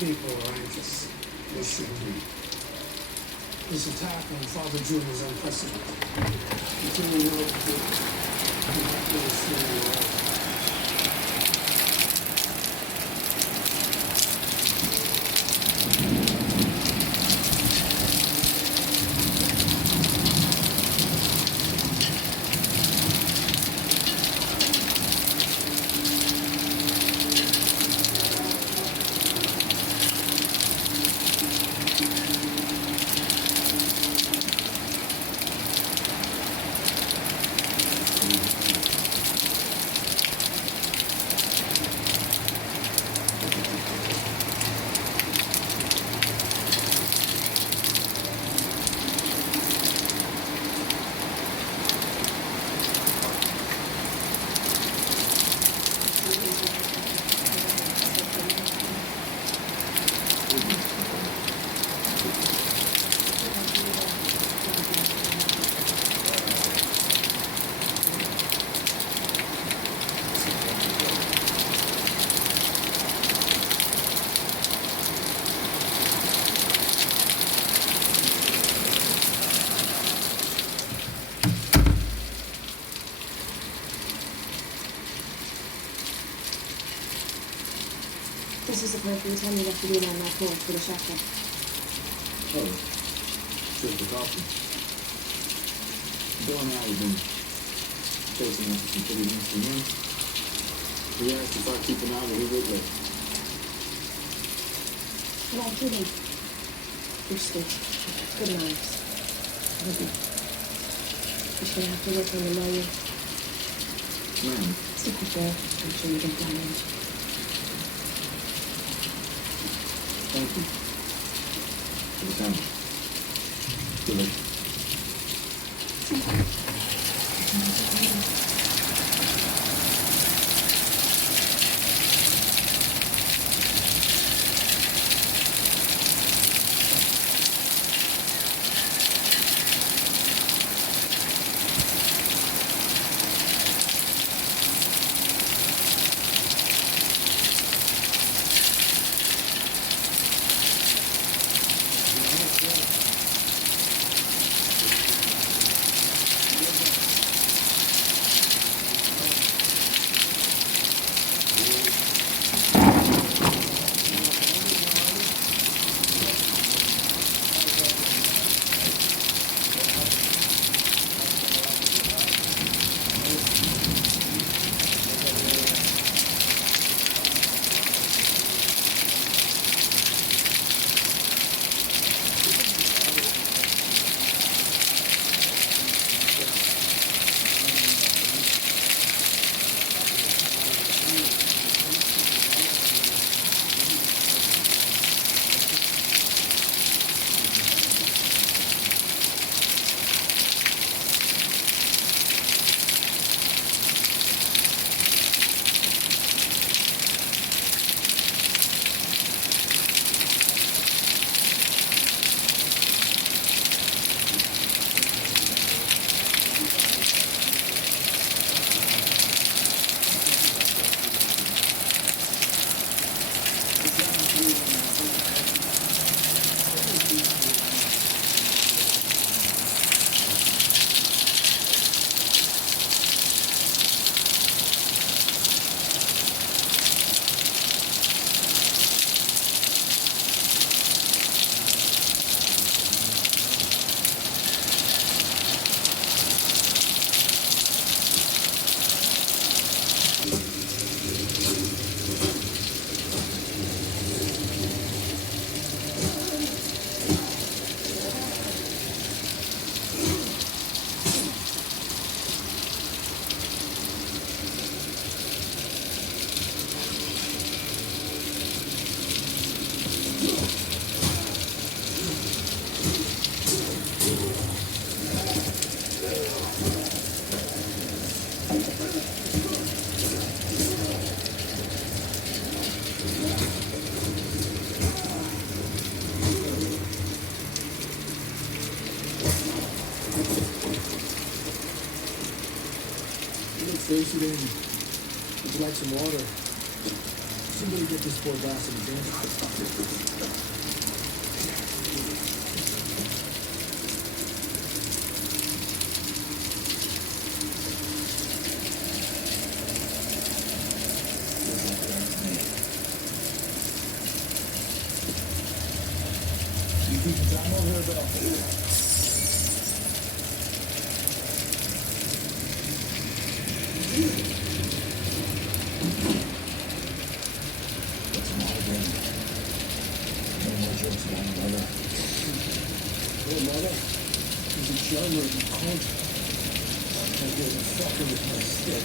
People are anxious. They should be. This attack on Father June is unprecedented. Until we know the truth, we have to assume the world. This is the person who told me what to do on that porch with a shotgun. Oh, just the coffee. Bill and I have been chasing after some pretty nasty men. He asked if I'd keep an eye where he would live. Come on, kill him. You're sweet. Good manners. Thank you. You're gonna have to work on the lawyer. Ma'am, Stick with there. I'm sure you don't damage. thank you. For the time. Good luck. Thirsty, then. Would you like some water? Somebody get this poor bastard a drink. You keep the time over here, Bill. What's the matter, Ben? No more jokes about my mother. Your mother is a juggler in court. I get a fucker with my stick.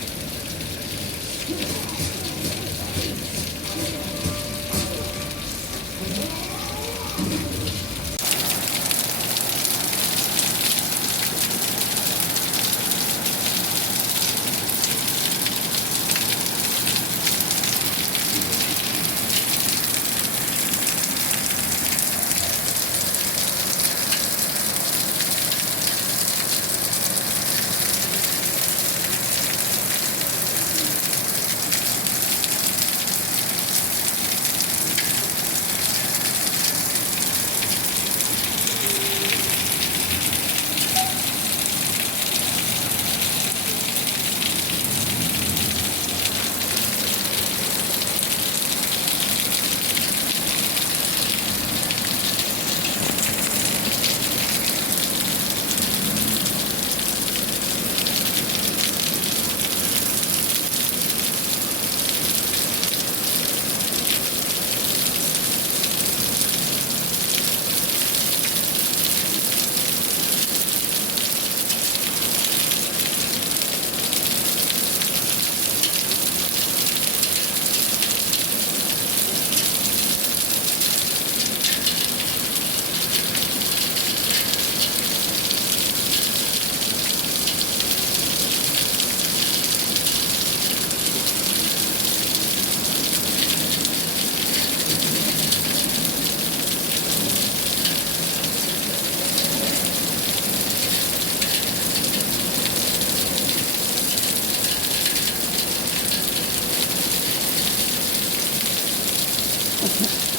Okay.